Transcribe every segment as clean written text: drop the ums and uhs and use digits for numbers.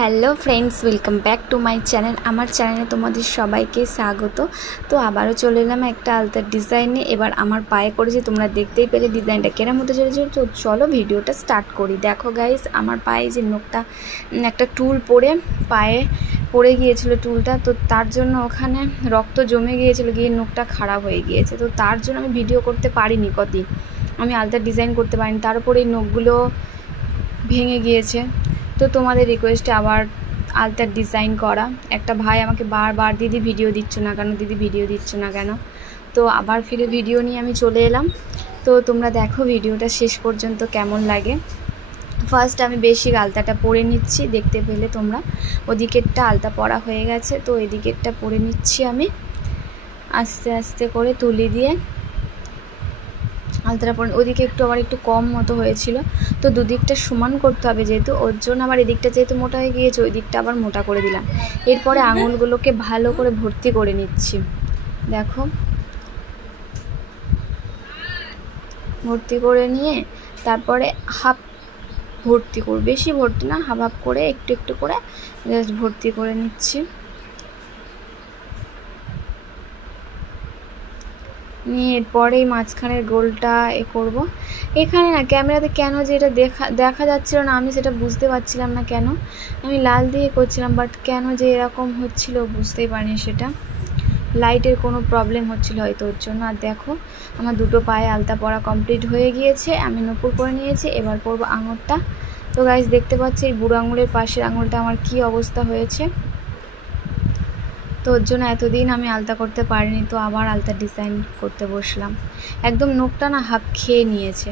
Hello friends, welcome back to my channel. আমার চ্যানেলে তোমাদের সবাইকে স্বাগত। তো আবারও চলে এলাম একটা আলতার ডিজাইনে। এবার আমার পায়ে করেছি, তোমরা দেখতেই পেলে ডিজাইনটা কেরাম হতে চলেছে। তো চলো ভিডিওটা স্টার্ট করি। দেখো গাইস, আমার পায়ে যে নখটা একটা টুল পরে পায়ে পড়ে গিয়েছিল টুলটা, তো তার জন্য ওখানে রক্ত জমে গিয়েছিল, গিয়ে নখটা খারাপ হয়ে গিয়েছে। তো তার জন্য আমি ভিডিও করতে পারিনি, কদিন আমি আলতার ডিজাইন করতে পারিনি। তার উপরে এই নখগুলো ভেঙে গিয়েছে। তো তোমাদের রিকোয়েস্টে আবার আলতার ডিজাইন করা। একটা ভাই আমাকে বারবার দিদি ভিডিও দিচ্ছ না কেন, দিদি ভিডিও দিচ্ছ না কেন। তো আবার ফিরে ভিডিও নিয়ে আমি চলে এলাম। তো তোমরা দেখো ভিডিওটা শেষ পর্যন্ত কেমন লাগে। ফার্স্ট আমি বেশি আলতাটা পরে নিচ্ছি, দেখতে পেলে তোমরা। ওদিকেরটা আলতা পরা হয়ে গেছে, তো এদিকেরটা পরে নিচ্ছি আমি আস্তে আস্তে করে তুলি দিয়ে আলতাটা পরে। ওদিকে আবার একটু কম মতো হয়েছিল, তো দুদিকটা সমান করতে হবে যেহেতু, ওর জন্য আবার এদিকটা যেহেতু মোটা হয়ে গিয়েছে ওই দিকটা আবার মোটা করে দিলাম। এরপরে আঙুলগুলোকে ভালো করে ভর্তি করে নিচ্ছি। দেখো ভর্তি করে নিয়ে তারপরে হাফ ভর্তি করব, বেশি ভর্তি না, হাফ হাফ করে একটু একটু করে জাস্ট ভর্তি করে নিচ্ছি। নিয়ে এরপরেই মাঝখানের গোলটা করব। এখানে না ক্যামেরাতে কেন যে এটা দেখা যাচ্ছিল না, আমি সেটা বুঝতে পারছিলাম না কেন। আমি লাল দিয়ে করছিলাম, বাট কেন যে এরকম হচ্ছিল বুঝতেই পারিনি। সেটা লাইটের কোনো প্রবলেম হচ্ছিল হয়তো ওর জন্য। আর দেখো আমার দুটো পায়ে আলতা পরা কমপ্লিট হয়ে গিয়েছে, আমি নূপুর করে নিয়েছি। এবার পরবো আঙুরটা। তো গাইস দেখতে পাচ্ছি এই বুড়ো আঙুলের পাশের আঙুলটা আমার কি অবস্থা হয়েছে। তো ওর জন্য এতদিন আমি আলতা করতে পারিনি, তো আবার আলতা ডিজাইন করতে বসলাম। একদম নখটা না হাফ খেয়ে নিয়েছে,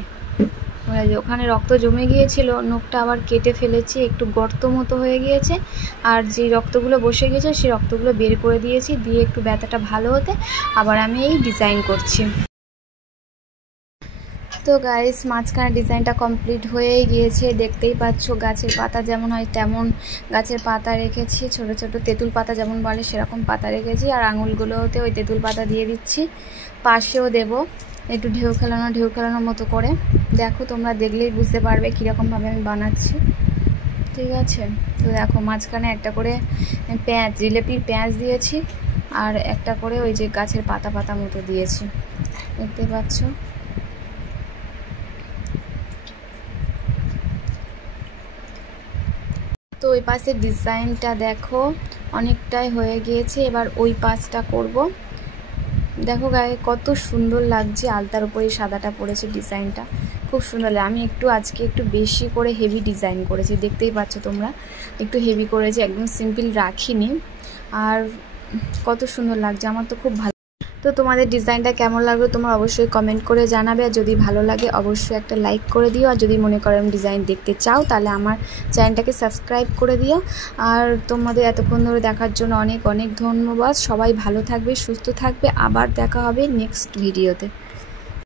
ওখানে রক্ত জমে গিয়েছিল, নখটা আবার কেটে ফেলেছি, একটু গর্ত মতো হয়ে গিয়েছে। আর যে রক্তগুলো বসে গিয়েছে সেই রক্তগুলো বের করে দিয়েছি, দিয়ে একটু ব্যথাটা ভালো হতে আবার আমি এই ডিজাইন করছি। তো গাইস মাঝখানে ডিজাইনটা কমপ্লিট হয়ে গিয়েছে, দেখতেই পাচ্ছ। গাছের পাতা যেমন হয় তেমন গাছের পাতা রেখেছি, ছোট ছোট তেঁতুল পাতা যেমন বলে সেরকম পাতা রেখেছি। আর আঙুলগুলোতে ওই তেঁতুল পাতা দিয়ে দিচ্ছি, পাশেও দেব একটু ঢেউ খেলানো মতো করে। দেখো তোমরা দেখলেই বুঝতে পারবে কীরকমভাবে আমি বানাচ্ছি, ঠিক আছে। তো দেখো মাঝখানে একটা করে পেঁয়াজ, জিলেপির পেঁয়াজ দিয়েছি, আর একটা করে ওই যে গাছের পাতা পাতা মতো দিয়েছি, দেখতে পাচ্ছ। তো ওই পাশের ডিজাইনটা দেখো অনেকটাই হয়ে গিয়েছে, এবার ওই পাশটা করব। দেখো গায়ে কত সুন্দর লাগছে, আলতার উপরে সাদাটা পড়েছে, ডিজাইনটা খুব সুন্দর লাগে। আমি আজকে একটু বেশি করে হেভি ডিজাইন করেছি, দেখতেই পাচ্ছ তোমরা, একটু হেভি করেছি, একদম সিম্পল রাখিনি। আর কত সুন্দর লাগছে, আমার তো খুব ভালো। তো তোমাদের ডিজাইনটা কেমন লাগলো তোমরা অবশ্যই কমেন্ট করে জানাবে। আর যদি ভালো লাগে অবশ্যই একটা লাইক করে দিও। আর যদি মনে করো আমি ডিজাইন দেখতে চাও তাহলে আমার চ্যানেলটাকে সাবস্ক্রাইব করে দিও। আর তোমাদের এতক্ষণ ধরে দেখার জন্য অনেক অনেক ধন্যবাদ। সবাই ভালো থাকবে, সুস্থ থাকবে, আবার দেখা হবে নেক্সট ভিডিওতে।